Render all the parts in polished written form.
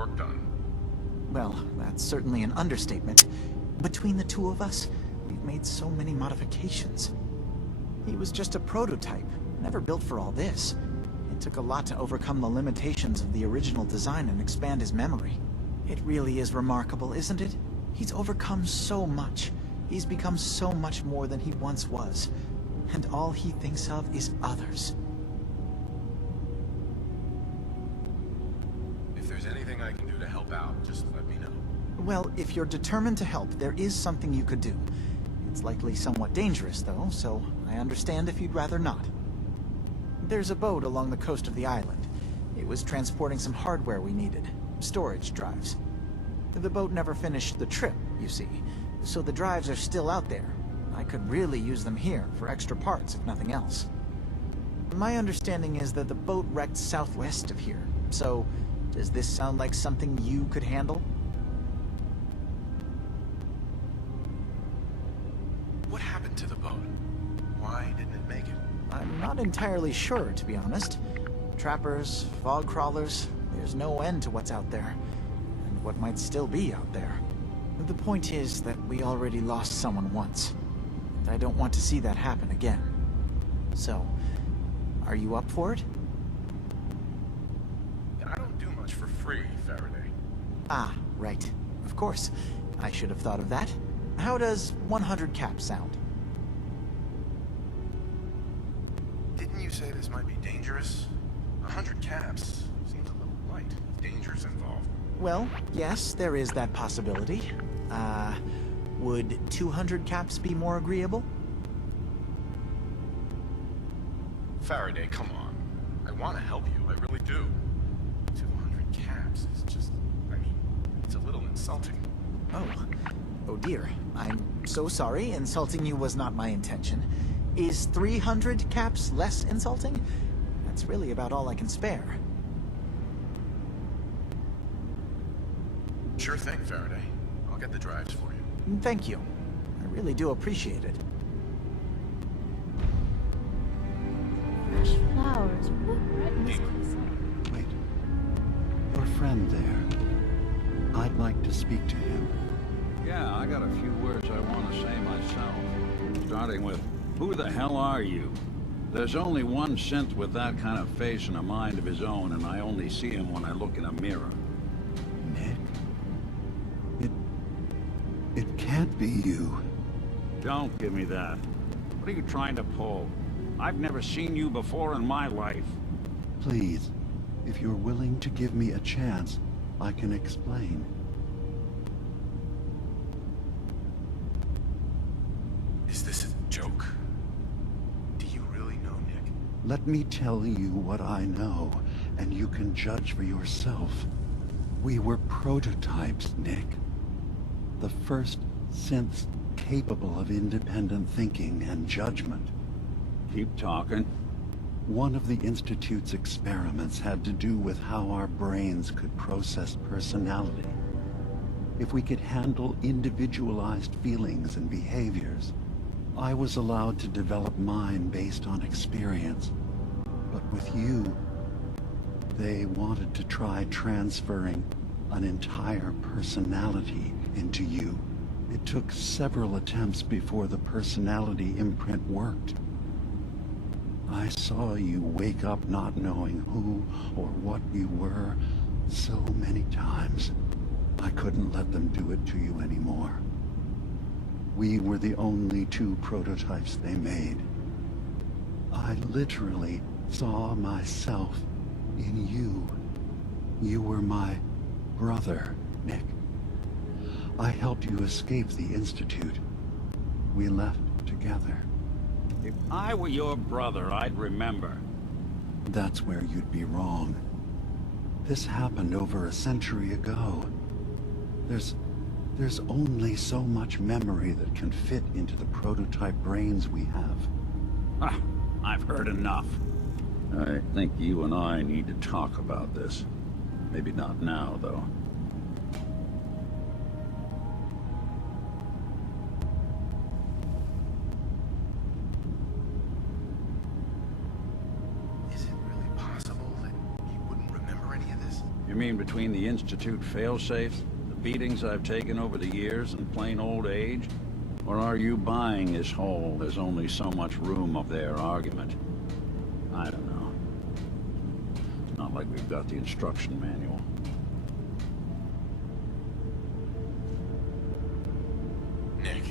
work done. Well, that's certainly an understatement. Between the two of us, we've made so many modifications. He was just a prototype, never built for all this. It took a lot to overcome the limitations of the original design and expand his memory. It really is remarkable, isn't it? He's overcome so much. He's become so much more than he once was. And all he thinks of is others. If there's anything I can do to help out, just let me know. Well, if you're determined to help, there is something you could do. It's likely somewhat dangerous, though, so I understand if you'd rather not. There's a boat along the coast of the island. It was transporting some hardware we needed. Storage drives. The boat never finished the trip, you see, so the drives are still out there. I could really use them here for extra parts, if nothing else. My understanding is that the boat wrecked southwest of here, so does this sound like something you could handle? What happened to the boat? Why didn't it make it? I'm not entirely sure, to be honest. Trappers, fog crawlers, there's no end to what's out there, and what might still be out there. The point is that we already lost someone once, and I don't want to see that happen again. So, are you up for it? I don't do much for free, Faraday. Ah, right. Of course. I should have thought of that. How does 100 caps sound? Didn't you say this might be dangerous? 100 caps seems a little light if danger's involved. Well, yes, there is that possibility. Would 200 caps be more agreeable? Faraday, come on. I want to help you, I really do. 200 caps is just, it's a little insulting. Oh dear. I'm so sorry. Insulting you was not my intention. Is 300 caps less insulting? That's really about all I can spare. Sure thing, Faraday. I'll get the drives for you. Thank you. I really do appreciate it. Fresh flowers. What brightens this up? Wait. Your friend there. I'd like to speak to him. Yeah, I got a few words I want to say myself. Starting with, who the hell are you? There's only one synth with that kind of face and a mind of his own, and I only see him when I look in a mirror. Nick? It can't be you. Don't give me that. What are you trying to pull? I've never seen you before in my life. Please, if you're willing to give me a chance, I can explain. Is this a joke? Do you really know Nick? Let me tell you what I know, and you can judge for yourself. We were prototypes, Nick. The first synths capable of independent thinking and judgment. Keep talking. One of the Institute's experiments had to do with how our brains could process personality. If we could handle individualized feelings and behaviors. I was allowed to develop mine based on experience. But with you, they wanted to try transferring an entire personality into you. It took several attempts before the personality imprint worked. I saw you wake up not knowing who or what you were so many times. I couldn't let them do it to you anymore. We were the only two prototypes they made. I literally saw myself in you. You were my brother, Nick. I helped you escape the Institute. We left together. If I were your brother, I'd remember. That's where you'd be wrong. This happened over a century ago. There's only so much memory that can fit into the prototype brains we have. Ah, I've heard enough. I think you and I need to talk about this. Maybe not now, though. Is it really possible that he wouldn't remember any of this? You mean between the Institute failsafes, the beatings I've taken over the years, and plain old age? Or are you buying this whole "there's only so much room up there" argument? I don't know. It's not like we've got the instruction manual. Nick,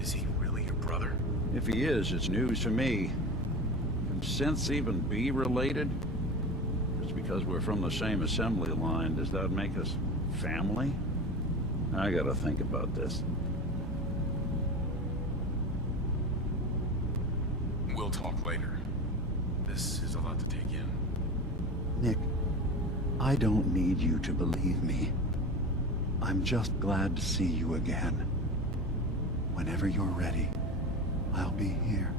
is he really your brother? If he is, it's news to me. Can synths even be related? Just because we're from the same assembly line, does that make us family? I gotta think about this. We'll talk later. This is a lot to take in. Nick, I don't need you to believe me. I'm just glad to see you again. Whenever you're ready, I'll be here.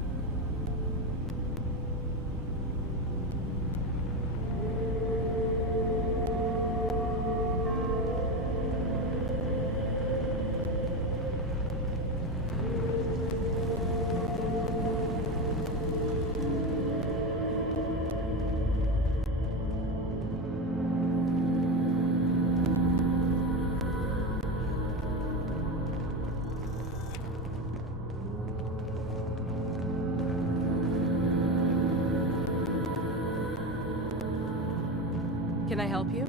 Can I help you?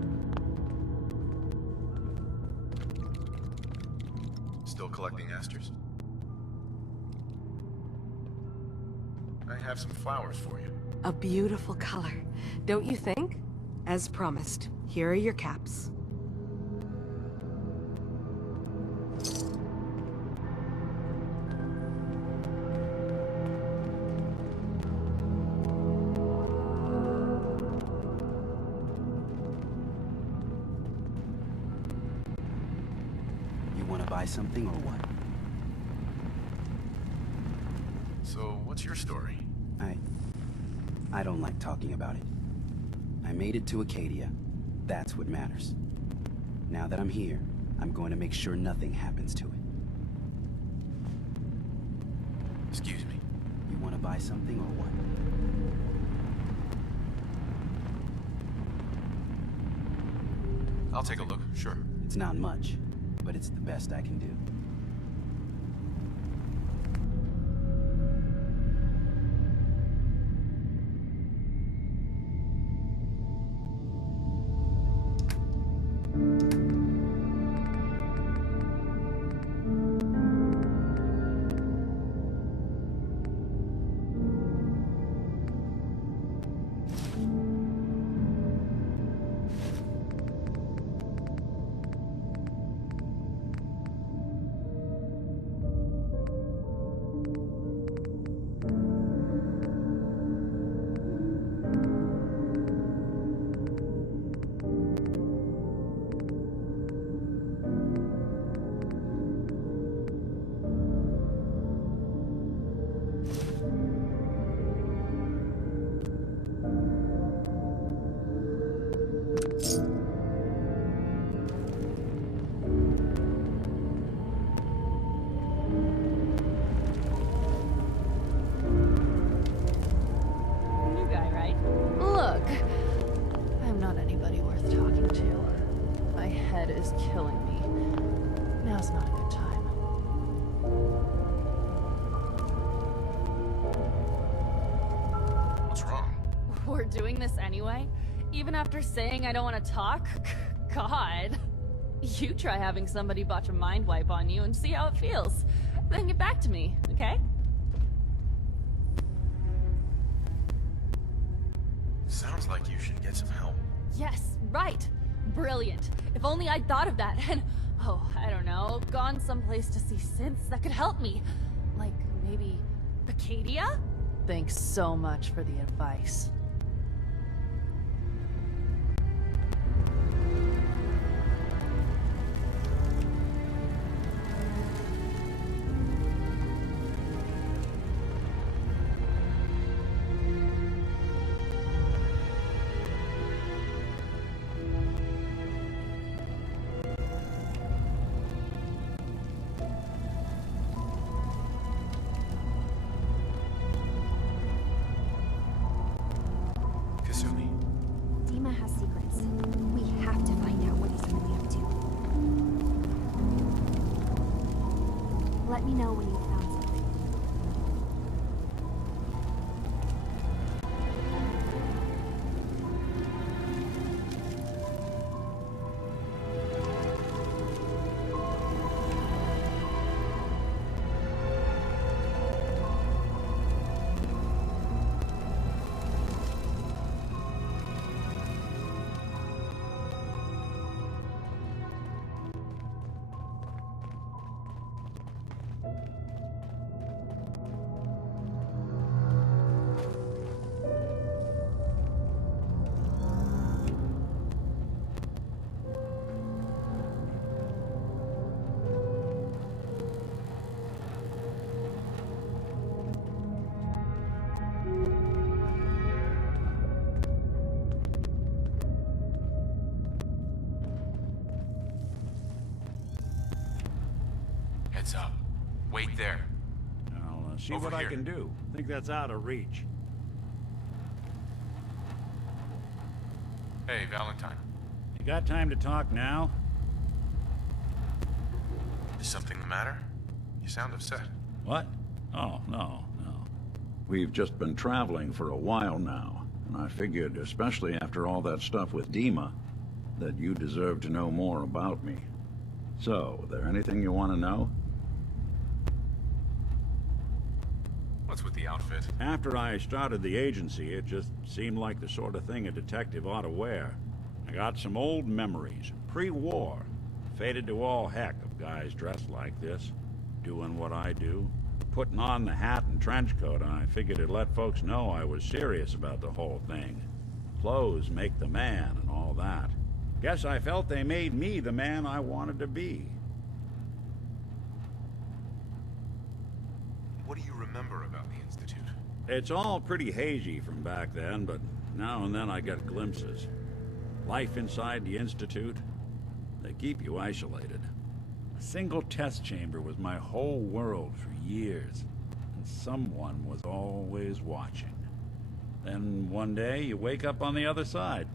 Still collecting asters? I have some flowers for you. A beautiful color, don't you think? As promised, here are your caps. Buy something or what? So, what's your story? I don't like talking about it. I made it to Acadia. That's what matters. Now that I'm here, I'm going to make sure nothing happens to it. Excuse me. You want to buy something or what? I'll take a look, sure. It's not much, but it's the best I can do. Is killing me. Now's not a good time. What's wrong? We're doing this anyway? Even after saying I don't want to talk? God. You try having somebody botch a mind wipe on you and see how it feels. Then get back to me, okay? Sounds like you should get some help. Yes, right. Brilliant. If only I'd thought of that and, oh, I don't know, gone someplace to see synths that could help me. Like, maybe Acadia? Thanks so much for the advice. Let me know when you found something. Heads up. Wait there. I'll see Over what I here. can do. Think that's out of reach. Hey, Valentine. You got time to talk now? Is something the matter? You sound upset. What? Oh, no. We've just been traveling for a while now, and I figured, especially after all that stuff with Dima, that you deserve to know more about me. So, there anything you want to know? What's with the outfit? After I started the agency, it just seemed like the sort of thing a detective ought to wear. I got some old memories, pre-war. Faded to all heck of guys dressed like this, doing what I do. Putting on the hat and trench coat, I figured it'd let folks know I was serious about the whole thing. Clothes make the man and all that. Guess I felt they made me the man I wanted to be. What do you remember about the Institute? It's all pretty hazy from back then, but now and then I get glimpses. Life inside the Institute, they keep you isolated. A single test chamber was my whole world for years, and someone was always watching. Then one day you wake up on the other side,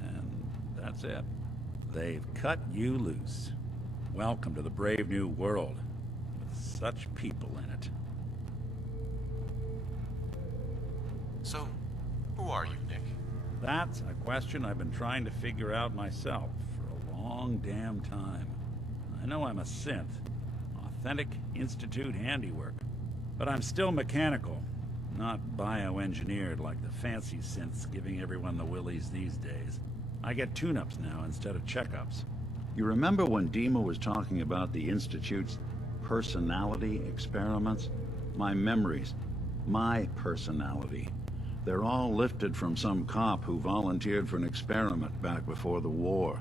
and that's it. They've cut you loose. Welcome to the brave new world, with such people in it. So, who are you, Nick? That's a question I've been trying to figure out myself for a long damn time. I know I'm a synth, authentic Institute handiwork, but I'm still mechanical, not bioengineered like the fancy synths giving everyone the willies these days. I get tune-ups now instead of checkups. You remember when Dima was talking about the Institute's personality experiments? My memories, my personality. They're all lifted from some cop who volunteered for an experiment back before the war.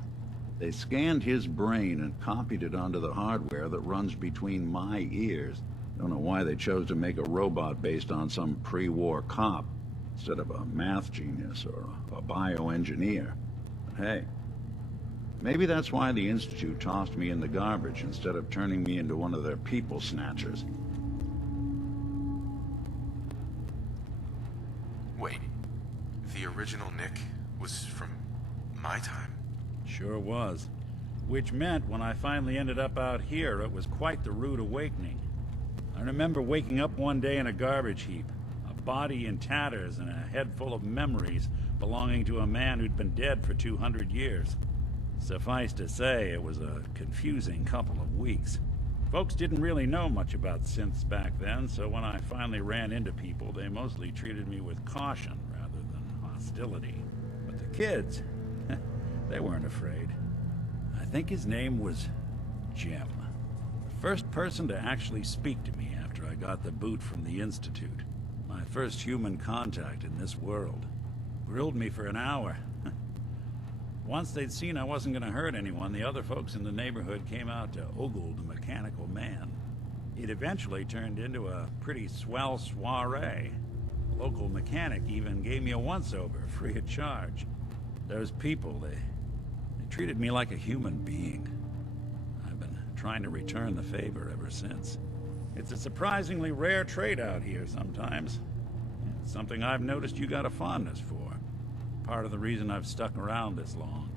They scanned his brain and copied it onto the hardware that runs between my ears. Don't know why they chose to make a robot based on some pre-war cop instead of a math genius or a bioengineer. But hey, maybe that's why the Institute tossed me in the garbage instead of turning me into one of their people snatchers. Wait, the original Nick was from my time? Sure was. Which meant when I finally ended up out here, it was quite the rude awakening. I remember waking up one day in a garbage heap, a body in tatters and a head full of memories belonging to a man who'd been dead for 200 years. Suffice to say, it was a confusing couple of weeks. Folks didn't really know much about synths back then, so when I finally ran into people, they mostly treated me with caution rather than hostility. But the kids, they weren't afraid. I think his name was Jim. The first person to actually speak to me after I got the boot from the Institute. My first human contact in this world. Grilled me for an hour. Once they'd seen I wasn't going to hurt anyone, the other folks in the neighborhood came out to ogle the mechanical man. It eventually turned into a pretty swell soiree. The local mechanic even gave me a once-over, free of charge. Those people, they treated me like a human being. I've been trying to return the favor ever since. It's a surprisingly rare trait out here sometimes. It's something I've noticed you got a fondness for. Part of the reason I've stuck around this long.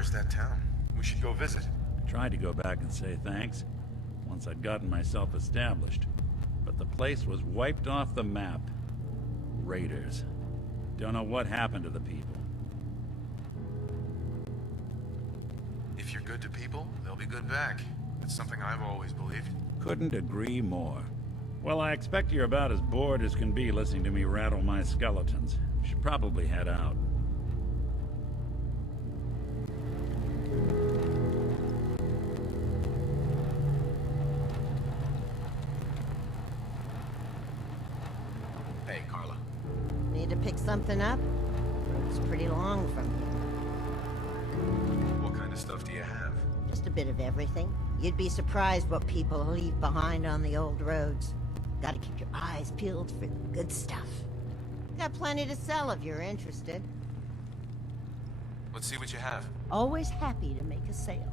where's that town? We should go visit. Tried to go back and say thanks, once I'd gotten myself established. But the place was wiped off the map. Raiders. Don't know what happened to the people. If you're good to people, they'll be good back. That's something I've always believed. Couldn't agree more. Well, I expect you're about as bored as can be listening to me rattle my skeletons. Should probably head out. Hey, Carla. Need to pick something up? It's pretty long from here. What kind of stuff do you have? Just a bit of everything. You'd be surprised what people leave behind on the old roads. Gotta keep your eyes peeled for the good stuff. Got plenty to sell if you're interested. Let's see what you have. Always happy to make a sale.